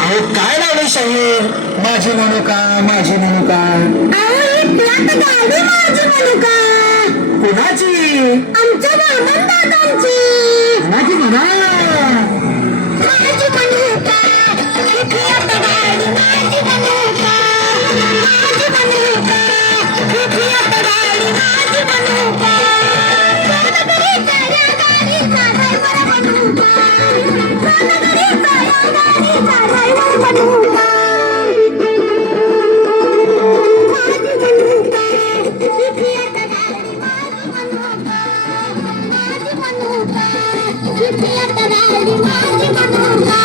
अहो काय लावलं शाहीर? माझी मनोका, माझी मनोका. कुणाची? आमच्या वामन दादांची. कुणाची म्हणा? माझी मनोका, इथे आता गाडी माझी मनोका. माझी मनोका, इथे आता गाडी माझी मनोका. सोनगरीच्या या गाडीचा ड्रायव्हर मनोका. सोनगरीच्या या गाडीचा ड्रायव्हर मनोका. माझी मनोका, इथे आता गाडी माझी मनोका. माझी मनोका, इथे आता गाडी माझी मनोका.